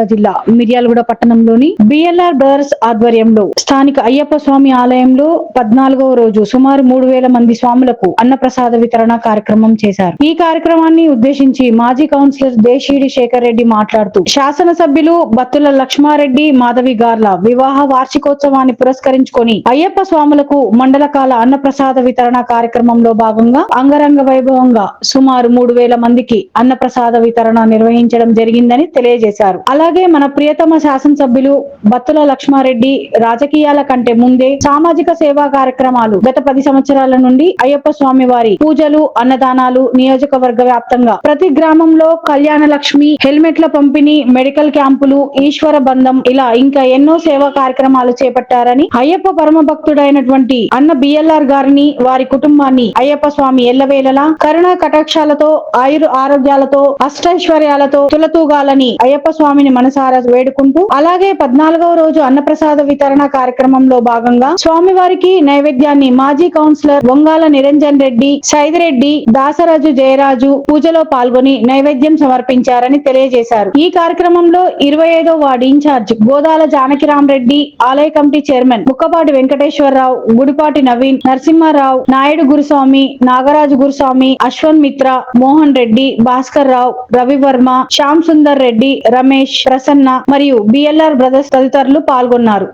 జిల్లా మిర్యాలగూడ పట్టణంలోని BLR brothers ఆధ్వర్యంలో స్థానిక అయ్యప్ప స్వామి ఆలయంలో పద్నాలుగవ రోజు సుమారు మూడు వేల మంది స్వాములకు అన్నప్రసాద వితరణ కార్యక్రమం చేశారు. ఈ కార్యక్రమాన్ని ఉద్దేశించి మాజీ కౌన్సిలర్ దేశీడి శేఖర్ రెడ్డి మాట్లాడుతూ శాసనసభ్యులు బత్తుల లక్ష్మారెడ్డి మాధవి గార్ల వివాహ వార్షికోత్సవాన్ని పురస్కరించుకొని అయ్యప్ప స్వాములకు మండలకాల అన్నప్రసాద వితరణ కార్యక్రమంలో భాగంగా అంగరంగ వైభవంగా సుమారు మూడు వేల మందికి అన్నప్రసాద వితరణ నిర్వహించడం జరిగిందని తెలియజేశారు. అలాగే మన ప్రియతమ శాసనసభ్యులు బత్తుల లక్ష్మారెడ్డి రాజకీయాల కంటే ముందే సామాజిక సేవా కార్యక్రమాలు గత పది సంవత్సరాల నుండి అయ్యప్ప స్వామి వారి పూజలు అన్నదానాలు నియోజకవర్గ వ్యాప్తంగా. ప్రతి గ్రామంలో కళ్యాణ లక్ష్మి హెల్మెట్ల పంపిణీ మెడికల్ క్యాంపులు ఈశ్వర బంధం ఇలా ఇంకా ఎన్నో సేవా కార్యక్రమాలు చేపట్టారని అయ్యప్ప పరమ భక్తుడైనటువంటి అన్న బిఎల్ఆర్ గారిని వారి కుటుంబాన్ని అయ్యప్ప స్వామి ఎల్లవేళలా కరుణ కటాక్షాలతో ఆయురు ఆరోగ్యాలతో అష్టైశ్వర్యాలతో తులతూగాలని అయ్యప్ప స్వామిని మనసారా వేడుకుంటూ అలాగే పద్నాలుగవ రోజు అన్నప్రసాద వితరణ కార్యక్రమంలో భాగంగా స్వామివారికి నైవేద్యాన్ని మాజీ కౌన్సిలర్ వంగాల నిరంజన్ రెడ్డి సైదిరెడ్డి దాసరాజు జయరాజు పూజలో పాల్గొని నైవేద్యం సమర్పించారని తెలియజేశారు. ఈ కార్యక్రమంలో ఇరవై ఐదో ward in charge Godala Janakiram Reddy ఆలయ కమిటీ చైర్మన్ ముక్కపాటి వెంకటేశ్వరరావు గుడిపాటి నవీన్ నరసింహారావు నాయుడు గురుస్వామి నాగరాజు గురుస్వామి అశ్వన్ మిత్ర మోహన్ రెడ్డి భాస్కర్ రావు రవివర్మ శ్యామ్ సుందర్ రెడ్డి రమేష్ ప్రసన్న మరియు బిఎల్ఆర్ బ్రదర్స్ తదితరులు పాల్గొన్నారు.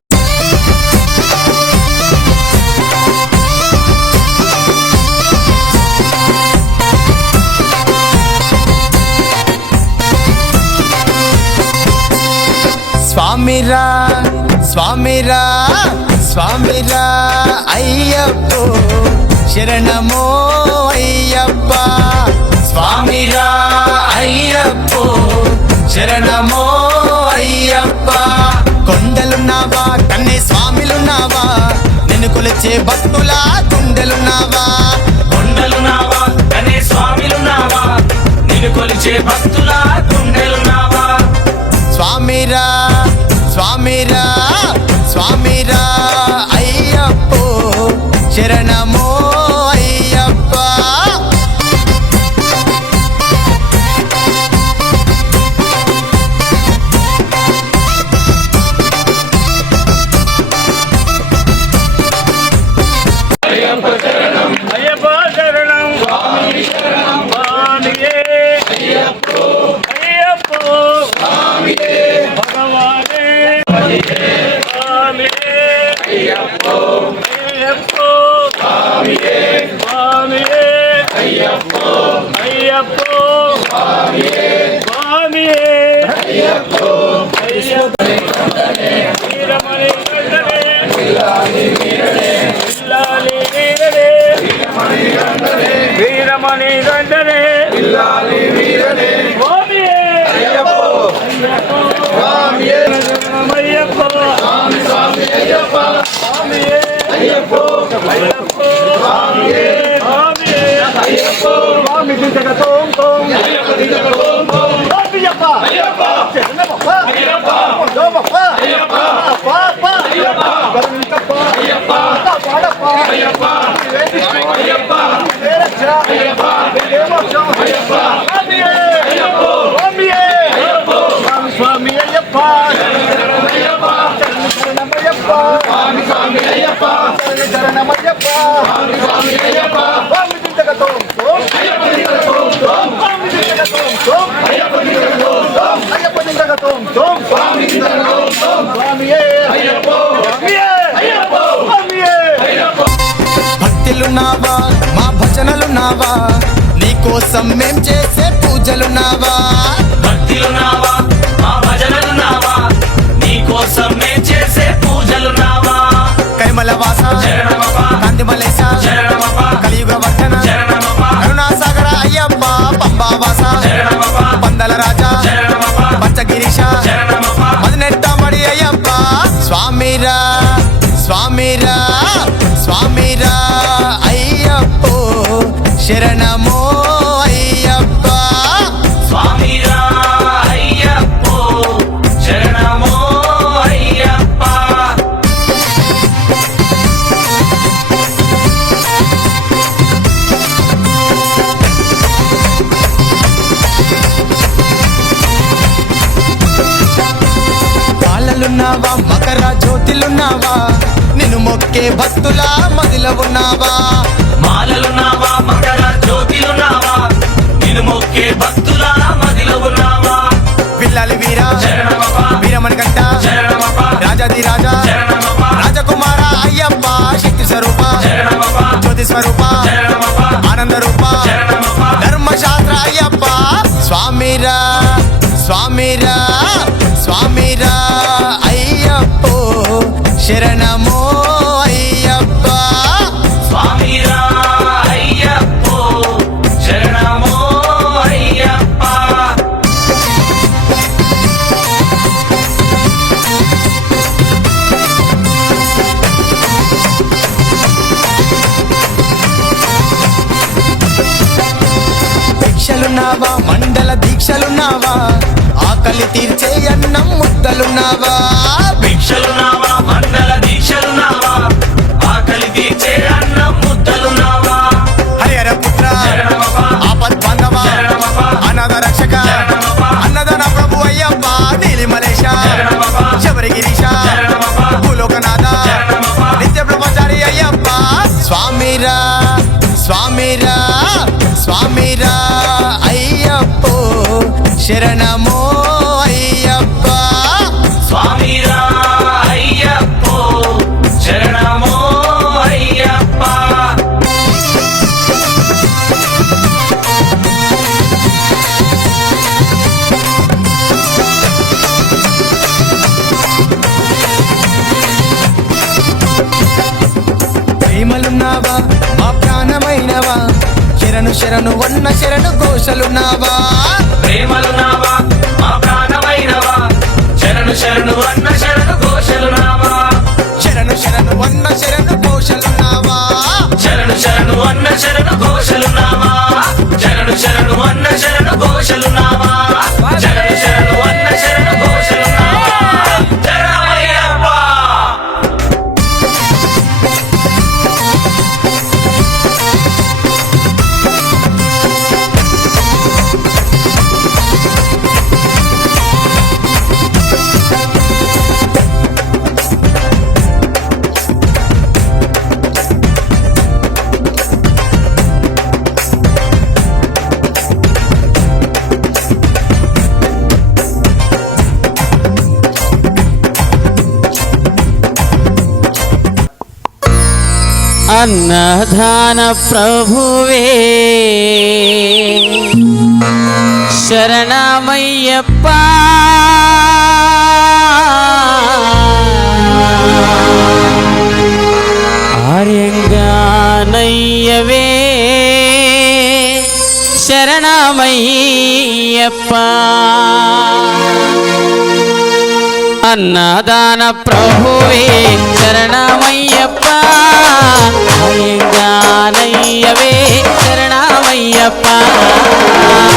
స్వామిరా స్వామిరా స్వామిరా అయ్యప్పో శరణమో అయ్యప్ప. స్వామిరా అయ్యప్పో శరణమో అయ్యప్ప. కొండలున్నావా? కన్నే స్వామిలున్నావా? నిన్ను కొలిచే భక్తుల గుండెలున్నావా కొండలున్నావా? అనే స్వామిలున్నావా? నిన్ను కొలిచే భక్తుల గుండెలున్నావా అయ్యప్పో స్వామి అయ్యప్ప శరణమయ్యప్ప స్వామి స్వామి అయ్యప్ప శరణమయ్యప్ప స్వామి స్వామి అయ్యప్ప స్వామి దించక అయ్యప్పో భక్తులున్నావా మా భజనలున్నావా? నీ కోసం మేం చేసే పూజలున్నావా? భక్తిలున్నావా మా భజనలున్నావా? నీ కోసం మేం చేసే పూజలున్నావా? కైమల వాస పరమరూప ఆనందరూప ధర్మశాస్త్ర అయ్యప్ప స్వామిరా. దీక్షలున్నావా మండల దీక్షలున్నావా? ఆకలి తీర్చే అన్నం ముద్దలున్నావా? భిక్షలున్నావా మండల శరణమో అయ్యప్ప. స్వామిరా అయ్యప్పో శరణమో అయ్యప్ప. ప్రేమలున్నావా? మా ప్రాణమైనవా? శరణు శరణు వన్న శరణు ఘోషలున్నావా శరణు అన్న శరణు ఘోషలు నావా. శరణు శరణు అన్న శరణు ఘోషలు నావా. శరణు శరణు అన్న శరణు ఘోషలు నావా. శరణు శరణు అన్న శరణు ఘోషలు నావా. ಅನ್ನದಾನ ಪ್ರಭುವೇ ಶರಣಮಯ್ಯಪ್ಪ ஆரியங்கானையவே சரணமையப்பா అన్నదాన ప్రభువే శరణమయ్యప్ప. అయ్యంగానయ్యవే శరణమయ్యప్ప.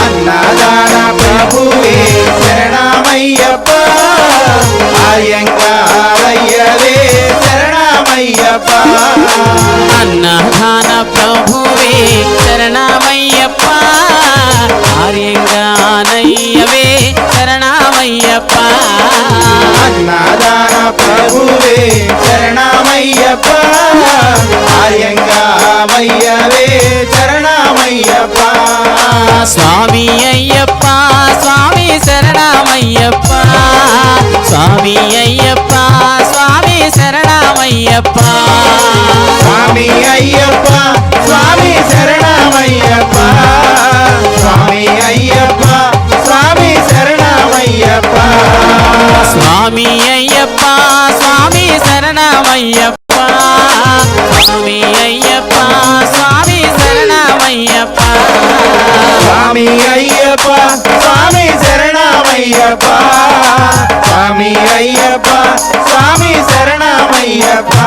అన్నదాన ప్రభువే శరణమయ్యప్ప. అయ్యంగారయ్యవే శరణమయ్యప్ప అన్నదాన ప్రభువే శరణమయ్యప్ప ఆర్యంగానయ్యవే శరణమయ్యప్ప అన్నదాన ప్రభువే శరణమయ్యప్ప అయ్యంగామయ్యవే శరణమయ్యప్ప స్వామి అయ్యప్ప స్వామి శరణమయ్యప్ప స్వామి అయ్యప్ప స్వామి ஐயப்பா சாமி ஐயப்பா சுவாமி சரணம் ஐயப்பா சுவாமி ஐயப்பா சுவாமி சரணம் ஐயப்பா சுவாமி ஐயப்பா சுவாமி சரணம் ஐயப்பா சுவாமி ஐயப்பா சுவாமி சரணம் ஐயப்பா சுவாமி ஐயப்பா சுவாமி சரணம் ஐயப்பா சாமி ஐயப்பா சாமி சரணம் ஐயப்பா.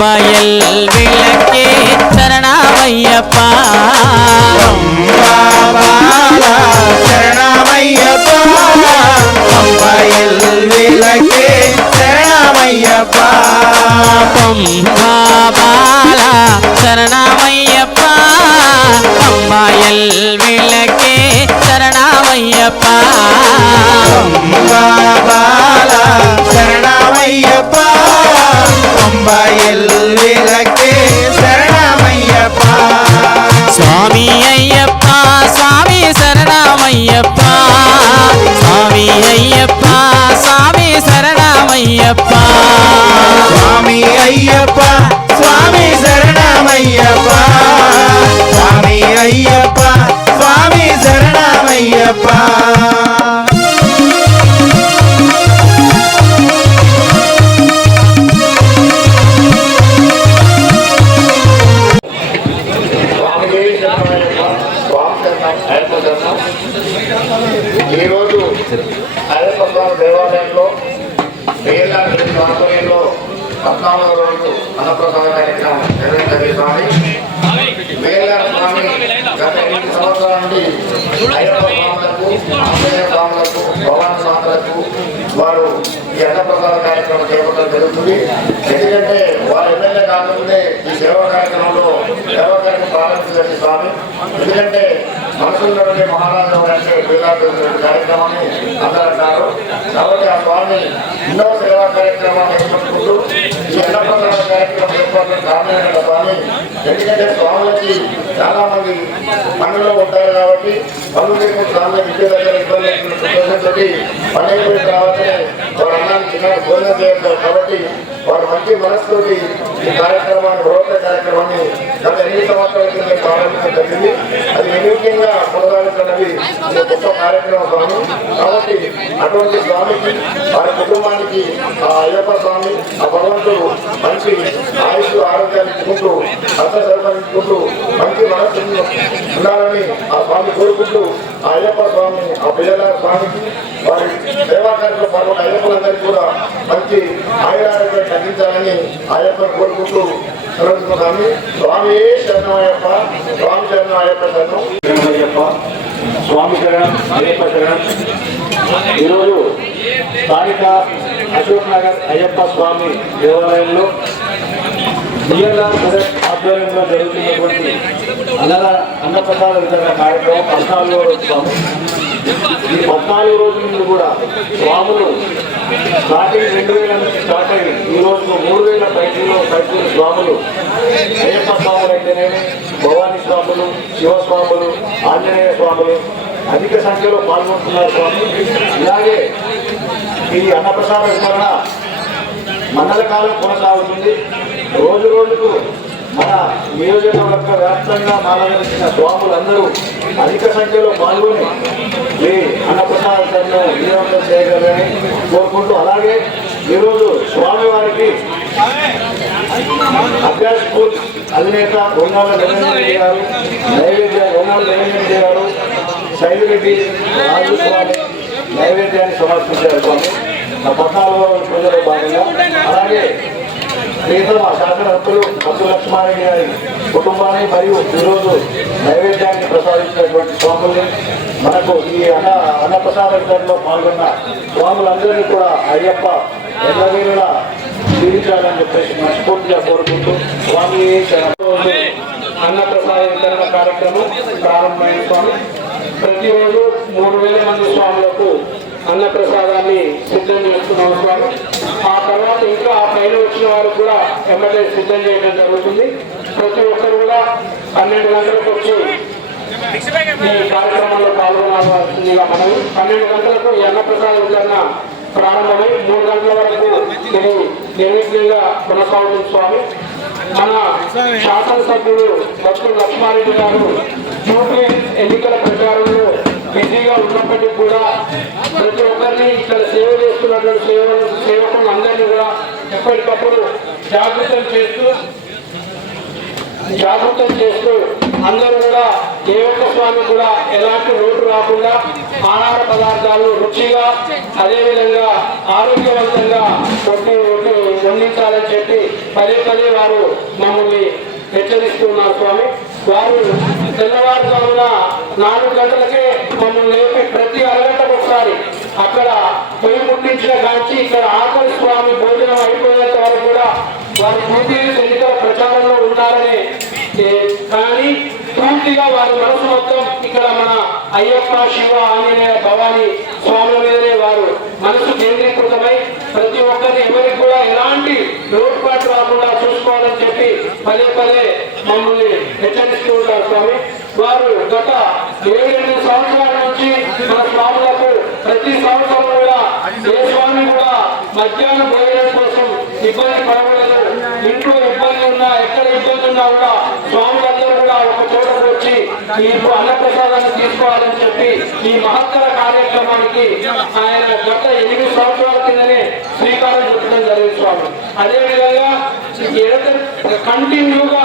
வயல் விளக்கே சரணாமையப்பா சரணாமையப்பாயல் விளக்கே சரணாமையப்பா பம்பாபாலா சரணாமைய அம்மாயல் விளக்கே சரணாமையப்பா பாலா சரணாமையப்பா அம்பாயல் விளக்கே சரணாமையப்பா சுவாமி ஐயப்பா சுவாமி சரணாமையப்பா சுவாமி ஐயப்பா சுவாமி சரணாமையப்பா சுவாமி ஐயப்பா శరణమయ్యప్ప ఈరోజు అయ్యప్ప స్వామి దేవాలయంలో బిఎల్ఆర్ ఆధ్వర్యంలో పద్నాలుగో రోజు అన్నప్రసాద కార్యక్రమం నిర్వహించే స్వామి స్వామి గత ఎనిమిది సంవత్సరాల నుండి అయ్యప్ప స్వాములకు ఆంజనేయ స్వాములకు భగవాన్ స్వాములకు వారు ఈ అన్నప్రసాద కార్యక్రమం చేపట్టడం జరుగుతుంది. ఎందుకంటే వారు ఎమ్మెల్యే కాకముందే ఈ సేవా కార్యక్రమంలో సేవా కార్యక్రమం ప్రారంభించండి స్వామి. ఎందుకంటే మనసులోనే ఉండే మహారాజు అంటే బిఎల్ఆర్ కార్యక్రమాన్ని అందరూ అంటారు కాబట్టి ఆ స్వామి ఎన్నో సేవ కార్యక్రమాలు ఏర్పడుకుంటూ ఈ కార్యక్రమం ఏర్పడడం కారణమైన ఎందుకంటే స్వాములకి చాలా మంది పనుల్లో ఉంటారు కాబట్టి పనులు లేకుండా స్వామి ఇంటి దగ్గర ఇబ్బంది ఉద్దేశంతో పండుగ పోయిన తర్వాతనే అన్నాన్ని చిన్న భోజనం చేస్తారు కాబట్టి వారు మంచి మనసుతోటి ఈ కార్యక్రమాన్ని బృహత్త కార్యక్రమాన్ని గత ఎన్ని సంవత్సరాల కింద ప్రారంభించడం జరిగింది. అది నిర్ముఖ్యంగా కొనసాగుతున్నది గొప్ప కార్యక్రమం స్వామి. కాబట్టి అటువంటి స్వామికి వారి కుటుంబానికి ఆ అయ్యప్ప స్వామి ఆ భగవంతుడు మంచి ఆయుష్ ఆరోగ్యాన్ని ఇచ్చుకుంటూ అర్థ సరిపడించుకుంటూ మంచి మనస్సు ఉండాలని ఆ స్వామి కోరుకుంటూ అయ్యప్ప స్వామి ఆ పిల్లల స్వామికి వారి సేవా కార్యక్రమం పాల్గొన్న అయ్యప్పలందరికీ కూడా మంచి ఆయురారోగ్యం తగ్గించాలని అయ్యప్పని కోరుకుంటూ సెలవు స్వామి శరణం అయ్యప్ప స్వామి శరణం అయ్యప్ప శరణం. అయ్యప్ప స్వామి శరణం అయ్యప్ప శరణం. ఈరోజు స్థానిక అశోక్ నగర్ అయ్యప్ప స్వామి దేవాలయంలో బిఎల్ఆర్ ఆధ్వర్యంలో జరుగుతున్నటువంటి అన్న అన్నప్రసాద వితరణ కార్యక్రమం పద్నాలుగో రోజు స్వామి. ఈ పద్నాలుగు రోజుల నుండి కూడా స్వాములు స్టార్టింగ్ రెండు వేల నుంచి స్టార్ట్ అయ్యి ఈ రోజు మూడు వేల పైకిలో పైకి స్వాములు అయ్యప్ప స్వాములు అయితేనేమి భవానీ స్వాములు శివస్వాములు ఆంజనేయ స్వాములు అధిక సంఖ్యలో పాల్గొంటున్నారు స్వామి. ఇలాగే ఈ అన్నప్రసాద వితరణ మండల కాలం కొనసాగుతుంది. రోజు రోజుకు మన నియోజకవర్గ వ్యాప్తంగా మాలగలిసిన స్వాములందరూ అధిక సంఖ్యలో పాల్గొని ఈ అన్నప్రసాదాన్ని వినియోగం చేయగలని కోరుకుంటూ అలాగే ఈరోజు స్వామివారికి అభ్యాస్ స్కూల్ అధినేత బొంగాల రవీంద్ర రెడ్డి గారు నైవేద్య బొంగాల రవీంద్ర రెడ్డి గారు శైలిరెడ్డి రాజు స్వామి నైవేద్యాన్ని సమర్పించారు స్వామి. ఆ పద్నాలుగో రోజుల భాగంగా అలాగే ప్రీతమ శాసనసభ్యులు మత్తు లక్ష్మారెడ్డి గారి కుటుంబాన్ని మరియు ఈరోజు నైవేద్యాన్ని ప్రసాదించినటువంటి స్వాముల్ని మనకు ఈ అన్న అన్నప్రసాద వితరణలో పాల్గొన్న స్వాములందరినీ కూడా అయ్యప్ప ఎల్లవేళలా జీవించాలని చెప్పేసి మనస్ఫూర్తిగా కోరుకుంటూ స్వామి అన్నప్రసాద అన్నప్రసాద కార్యక్రమం ప్రారంభమైన స్వామి. ప్రతిరోజు మూడు వేల మంది స్వాములకు అన్నప్రసాదాన్ని సిద్ధం చేస్తున్నాం స్వామి. ఇంకా ఆ పైన వచ్చిన వారు కూడా ఎమ్మెల్యే సిద్ధం చేయడం జరుగుతుంది. ప్రతి ఒక్కరు కూడా పన్నెండు గంటలకు వచ్చి ఈ కార్యక్రమంలో పాల్గొనాల్సిందిగా మనం పన్నెండు గంటలకు ఈ అన్నప్రసాద వితరణ ప్రారంభమై మూడు గంటల వరకు ఇది నిర్విఘ్నంగా కొనసాగుతుంది స్వామి. మన శాసనసభ్యుడు భక్తుడు లక్ష్మారెడ్డి గారు యూపీ ఎన్నికల ప్రచారంలో బిజీగా ఉన్నప్పటికీ కూడా ప్రతి ఒక్కరిని ఇక్కడ సేవ చేస్తున్నటువంటి సేవ సేవకులు అందరినీ కూడా ఎప్పటికప్పుడు జాగృతం చేస్తూ జాగృతం చేస్తూ అందరూ కూడా దేవత స్వామి కూడా ఎలాంటి లోటు రాకుండా ఆహార పదార్థాలు రుచిగా అదేవిధంగా ఆరోగ్యవంతంగా కొట్టి రోడ్డు వండించాలని చెప్పి పదే పదే వారు మమ్మల్ని హెచ్చరిస్తున్నారు స్వామి. వారు తెల్లవారుజామున నాలుగు గంటలకే మమ్మల్ని లేపి ప్రతి అరగంటకు ఒకసారి అక్కడ పొయ్యి ముట్టించిన కాంచి ఇక్కడ ఆకలి స్వామి భోజనం అయిపోయేంత వరకు కూడా వారి పూర్తి ఎన్నికల ప్రచారంలో ఉన్నారని కానీ పూర్తిగా వారి మనసు మొత్తం ఇక్కడ మన అయ్యప్ప శివ ఆంజనేయ భవాని స్వాముల మీదనే వారు మనసు కేంద్రీకృతమై ప్రతి ఒక్కరిని ఎవరికి కూడా ఎలాంటి లోటుపాటు రాకుండా చూసుకోవాలని చెప్పి పదే పదే మమ్మల్ని హెచ్చరిస్తూ ఉంటారు స్వామి. వారు గత ఏడెనిమిది సంవత్సరాల నుంచి మన స్వాములకు ప్రతి సంవత్సరం కూడా ఏ స్వామి కూడా మధ్యాహ్నం భోజనం కోసం ఇబ్బంది పడకూడదు. ఇంట్లో ఇబ్బంది ఉన్నా ఎక్కడ ఇబ్బంది ఉన్నా కూడా స్వాములందరూ కూడా ఒక చోట మీకు అన్నప్రసాదాన్ని తీసుకోవాలని చెప్పి ఈ మహత్తర కార్యక్రమానికి ఆయన గత ఎనిమిది సంవత్సరాల కిందనే శ్రీకారం చుట్టడం జరిగింది స్వామి. అదేవిధంగా కంటిన్యూగా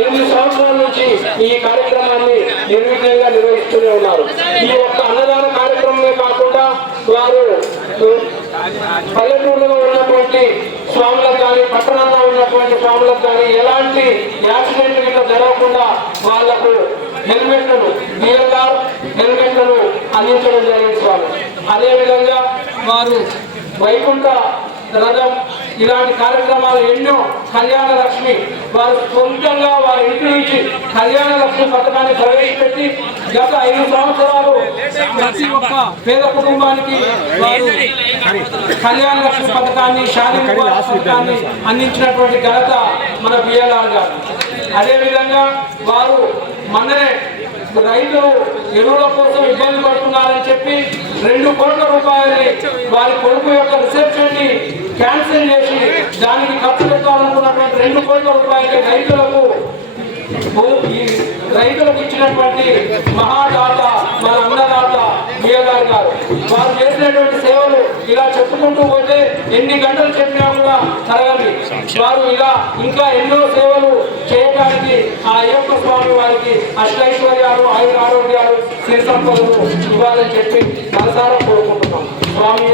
ఎనిమిది సంవత్సరాల నుంచి ఈ కార్యక్రమాన్ని నిర్విఘ్నంగా నిర్వహిస్తూనే ఉన్నారు. ఈ యొక్క అన్నదాన కార్యక్రమమే కాకుండా వారు పల్లెటూరులో ఉన్నటువంటి స్వాములకు కానీ పట్టణంలో ఉన్నటువంటి స్వాములకు కానీ ఎలాంటి యాక్సిడెంట్ గిట్ల జరగకుండా వాళ్ళకు హెల్మెట్లను బిఎల్ఆర్ హెల్మెట్లను అందించడం జరిగింది వారు అదేవిధంగా వారు వైకుంఠ రథం ఇలాంటి కార్యక్రమాలు ఎన్నో కళ్యాణ లక్ష్మి వారు సొంతంగా వారి ఇంటి నుంచి కళ్యాణ లక్ష్మి పథకాన్ని ప్రవేశపెట్టి గత ఐదు సంవత్సరాలు ప్రతి ఒక్క పేద కుటుంబానికి వారు కళ్యాణ లక్ష్మి పథకాన్ని ముబారక్ పథకాన్ని అందించినటువంటి ఘనత మన బిఎల్ఆర్ గారు. అదేవిధంగా వారు మొన్ననే రైతులు ఎరువుల కోసం ఇబ్బంది పడుతున్నారని చెప్పి రెండు కోట్ల రూపాయలని వారి కొడుకు యొక్క రిసెప్షన్ని క్యాన్సిల్ చేసి దానికి ఖర్చు పెట్టాలనుకున్నటువంటి రెండు కోట్ల రూపాయలకి రైతులకు రైతులకు ఇచ్చినటువంటి మహాదాత మన అన్నదాత బిఎల్ఆర్ గారు. వారు చేసినటువంటి ఇలా చెప్పుకుంటూ పోతే ఎన్ని గంటలు చెప్పినా కూడా తరగదు వారు ఇలా ఇంకా ఎన్నో సేవలు చేయడానికి ఆ అయ్యప్ప స్వామి వారికి అష్టైశ్వర్యాలు ఆయుర ఆరోగ్యాలు శ్రీ సంపదలు ఇవ్వాలని చెప్పి మనసారా కోరుకుంటున్నాం. స్వామి